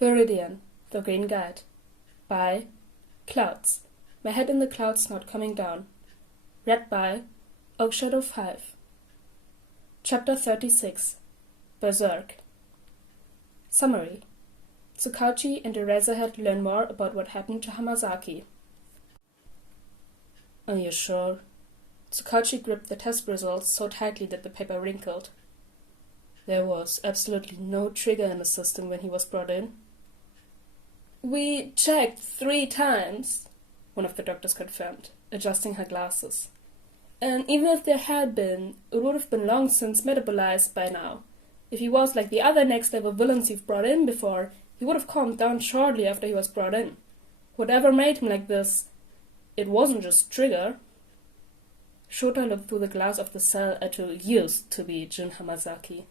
Viridian, The Green Guide. By Clouds. My Head in the Clouds Not Coming Down. Read by Oakshadow 5. Chapter 36. Berserk. Summary. Tsukauchi and Eraserhead learn more about what happened to Hamazaki. Are you sure? Tsukauchi gripped the test results so tightly that the paper wrinkled. There was absolutely no trigger in the system when he was brought in. We checked 3 times, one of the doctors confirmed, adjusting her glasses. And even if there had been, it would have been long since metabolized by now. If he was like the other next-level villains you've brought in before, he would have calmed down shortly after he was brought in. Whatever made him like this, it wasn't just trigger. Shota looked through the glass of the cell at who used to be Jun Hamazaki.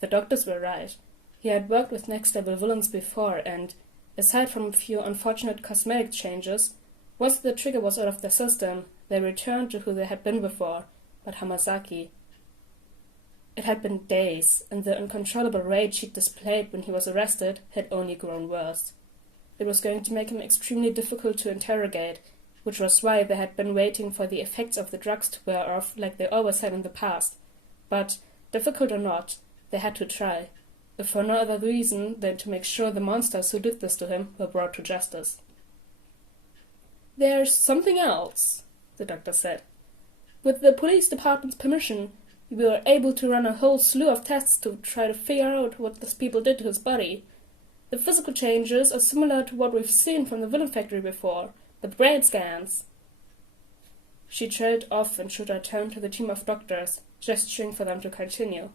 The doctors were right. He had worked with next-level villains before, and, aside from a few unfortunate cosmetic changes, once the trigger was out of the system, they returned to who they had been before, but Hamazaki. It had been days, and the uncontrollable rage he displayed when he was arrested had only grown worse. It was going to make him extremely difficult to interrogate, which was why they had been waiting for the effects of the drugs to wear off like they always had in the past. But, difficult or not, they had to try, if for no other reason than to make sure the monsters who did this to him were brought to justice. There's something else, the doctor said. With the police department's permission, we were able to run a whole slew of tests to try to figure out what these people did to his body. The physical changes are similar to what we've seen from the villain factory before, the brain scans. She trailed off and Shota turned to the team of doctors, gesturing for them to continue.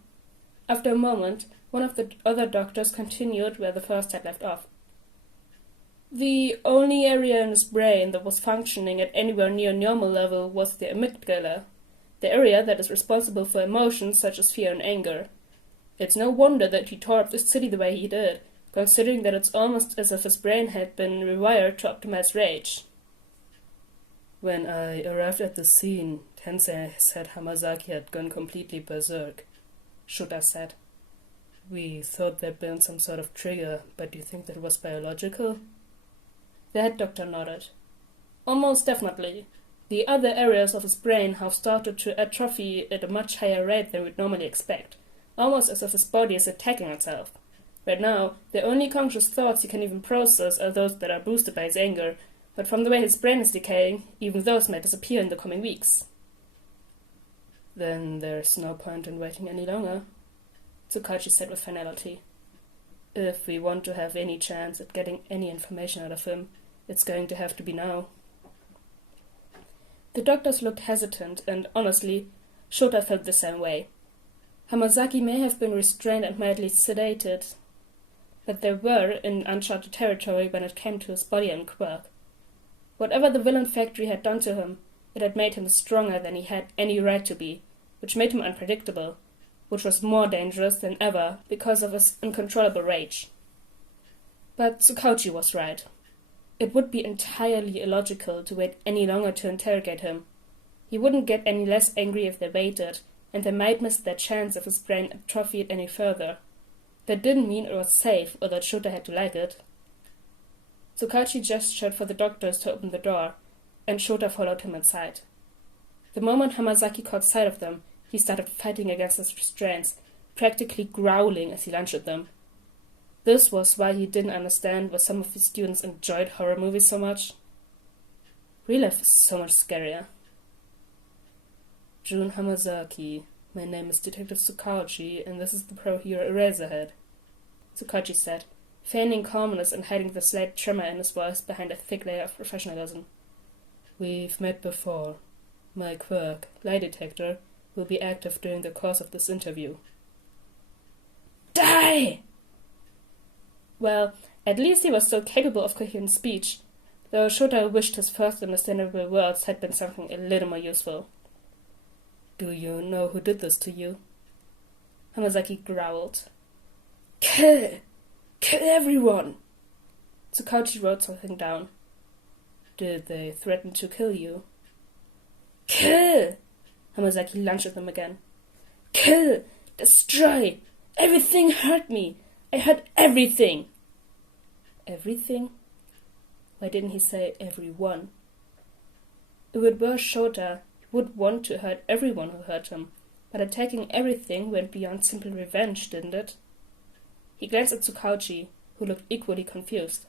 After a moment, one of the other doctors continued where the first had left off. The only area in his brain that was functioning at anywhere near normal level was the amygdala, the area that is responsible for emotions such as fear and anger. It's no wonder that he tore up the city the way he did, considering that it's almost as if his brain had been rewired to optimize rage. When I arrived at the scene, Tensei said Hamazaki had gone completely berserk, Shota said. We thought there'd been some sort of trigger, but do you think that it was biological? The head doctor nodded. Almost definitely. The other areas of his brain have started to atrophy at a much higher rate than we'd normally expect, almost as if his body is attacking itself. Right now, the only conscious thoughts he can even process are those that are boosted by his anger, but from the way his brain is decaying, even those might disappear in the coming weeks. Then there's no point in waiting any longer, Tsukauchi said with finality. If we want to have any chance at getting any information out of him, it's going to have to be now. The doctors looked hesitant, and honestly, Shota felt the same way. Hamazaki may have been restrained and mildly sedated, but they were in uncharted territory when it came to his body and quirk. Whatever the villain factory had done to him, it had made him stronger than he had any right to be, which made him unpredictable, which was more dangerous than ever because of his uncontrollable rage. But Tsukauchi was right. It would be entirely illogical to wait any longer to interrogate him. He wouldn't get any less angry if they waited, and they might miss their chance if his brain atrophied any further. That didn't mean it was safe or that Shota had to like it. Tsukauchi gestured for the doctors to open the door, and Shota followed him inside. The moment Hamazaki caught sight of them, he started fighting against his restraints, practically growling as he lunged at them. This was why he didn't understand why some of his students enjoyed horror movies so much. Real life is so much scarier. Jun Hamazaki, my name is Detective Tsukauchi, and this is the pro hero Eraserhead, Tsukauchi said, feigning calmness and hiding the slight tremor in his voice behind a thick layer of professionalism. We've met before. My quirk, lie detector, will be active during the course of this interview. Die! Well, at least he was so capable of coherent speech, though Shota wished his first understandable words had been something a little more useful. Do you know who did this to you? Hamazaki growled. Kill! Kill everyone! Tsukauchi wrote something down. Did they threaten to kill you? Kill! Hamazaki lunged at them again. Kill! Destroy! Everything hurt me! I heard everything! everything? Why didn't he say everyone? If it were Shota, he would want to hurt everyone who hurt him, but attacking everything went beyond simple revenge, didn't it? He glanced at Tsukauchi, who looked equally confused.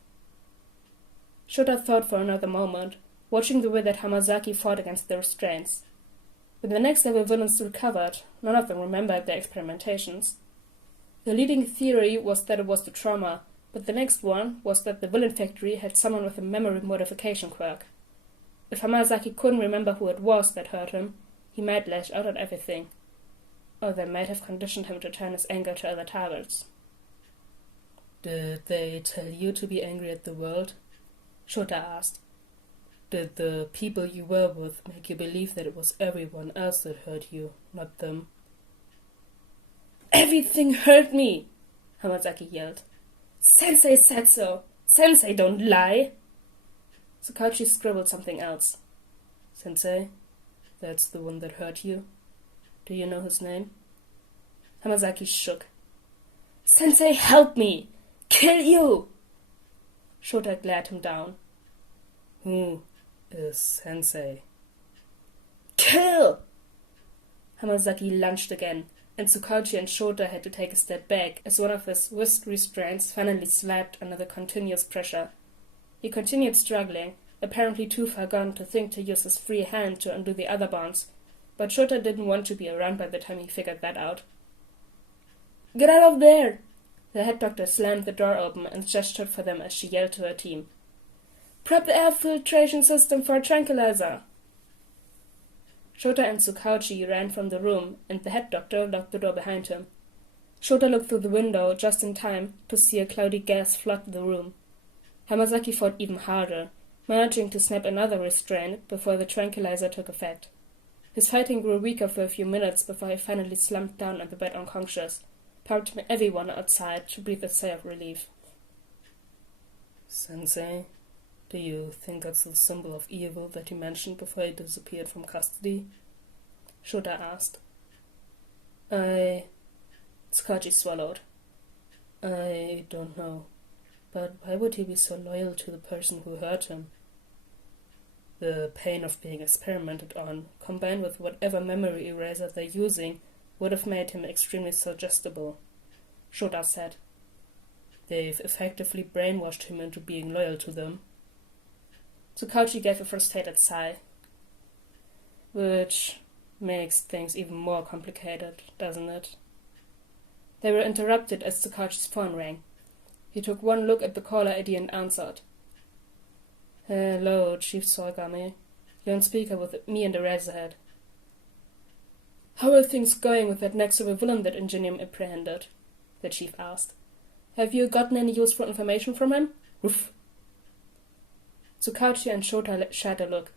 Shota thought for another moment, watching the way that Hamazaki fought against the restraints. When the next level villains recovered, none of them remembered their experimentations. The leading theory was that it was the trauma, but the next one was that the villain factory had someone with a memory modification quirk. If Hamazaki couldn't remember who it was that hurt him, he might lash out at everything. Or they might have conditioned him to turn his anger to other targets. Did they tell you to be angry at the world? Shota asked. Did the people you were with make you believe that it was everyone else that hurt you, not them? Everything hurt me! Hamazaki yelled. Sensei said so! Sensei don't lie! Tsukauchi scribbled something else. Sensei? That's the one that hurt you? Do you know his name? Hamazaki shook. Sensei, help me! Kill you! Shota glared him down. Who is Sensei? Kill! Hamazaki lunged again, and Tsukauchi and Shota had to take a step back as one of his wrist restraints finally slapped under the continuous pressure. He continued struggling, apparently too far gone to think to use his free hand to undo the other bonds, but Shota didn't want to be around by the time he figured that out. Get out of there! The head doctor slammed the door open and gestured for them as she yelled to her team. Prep the air filtration system for a tranquilizer! Shota and Tsukauchi ran from the room, and the head doctor locked the door behind him. Shota looked through the window just in time to see a cloudy gas flood the room. Hamazaki fought even harder, managing to snap another restraint before the tranquilizer took effect. His fighting grew weaker for a few minutes before he finally slumped down on the bed unconscious, prompting everyone outside to breathe a sigh of relief. Sensei, do you think that's the symbol of evil that you mentioned before he disappeared from custody? Shota asked. Tsukauchi swallowed. I don't know. But why would he be so loyal to the person who hurt him? The pain of being experimented on, combined with whatever memory eraser they're using, would have made him extremely suggestible, Shota said. They've effectively brainwashed him into being loyal to them. Tsukauchi gave a frustrated sigh. Which makes things even more complicated, doesn't it? They were interrupted as Tsukauchi's phone rang. He took one look at the caller ID and answered. Hello, Chief Soigame. You're on speaker with me and the Razorhead. How are things going with that next level villain that Ingenium apprehended? The chief asked. Have you gotten any useful information from him? Woof. Tsukauchi and Shota shared a look.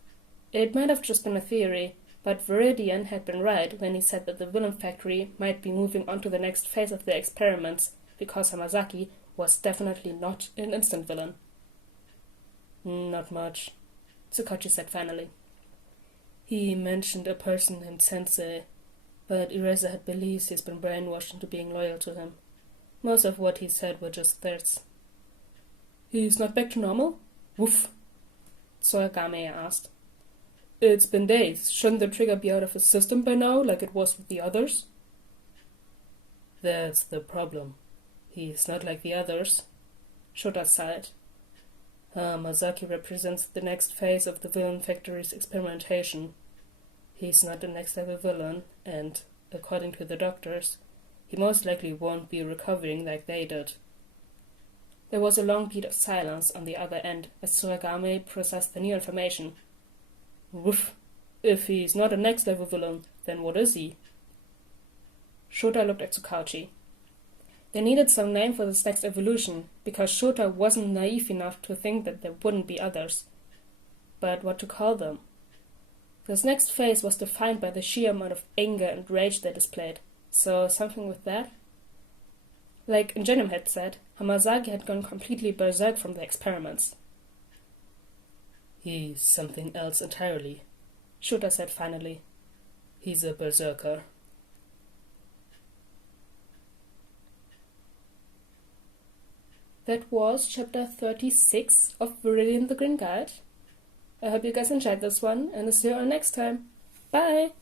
It might have just been a theory, but Viridian had been right when he said that the villain factory might be moving on to the next phase of their experiments, because Hamazaki was definitely not an instant villain. Not much, Tsukauchi said finally. He mentioned a person named Sensei, but Eraserhead believes he's been brainwashed into being loyal to him. Most of what he said were just threats. He's not back to normal? Woof, Soigame asked. It's been days. Shouldn't the trigger be out of his system by now, like it was with the others? That's the problem. He's not like the others. Shota sighed. Hamazaki represents the next phase of the villain factory's experimentation. He's not the next level villain, and, according to the doctors, he most likely won't be recovering like they did. There was a long beat of silence on the other end as Soigame processed the new information. Woof! If he's not a next level villain, then what is he? Shota looked at Tsukauchi. They needed some name for this next evolution, because Shota wasn't naive enough to think that there wouldn't be others. But what to call them? This next phase was defined by the sheer amount of anger and rage they displayed, so something with that? Like Ingenium had said, Hamazaki had gone completely berserk from the experiments. He's something else entirely, Shota said finally. He's a berserker. that was chapter 36 of Viridian the Green Guide. I hope you guys enjoyed this one, and I'll see you all next time. Bye!